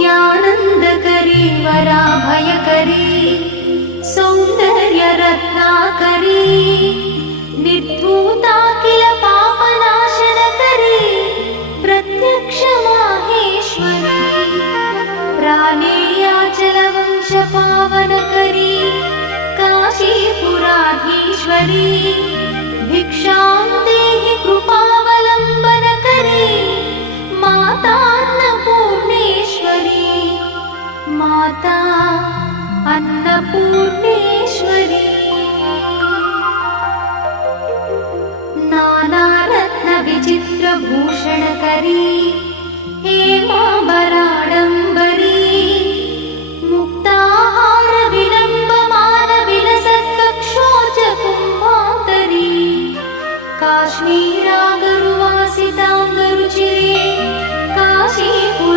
नित्यानन्दकरी वराभयकरी सौन्दर्यरत्नाकरी निर्धूताखिल पापनाशनकरी प्रत्यक्ष माहेश्वरी प्राणेयाचलवंशपावनकरी काशीपुराधीश्वरी भिक्षां देहि कृपा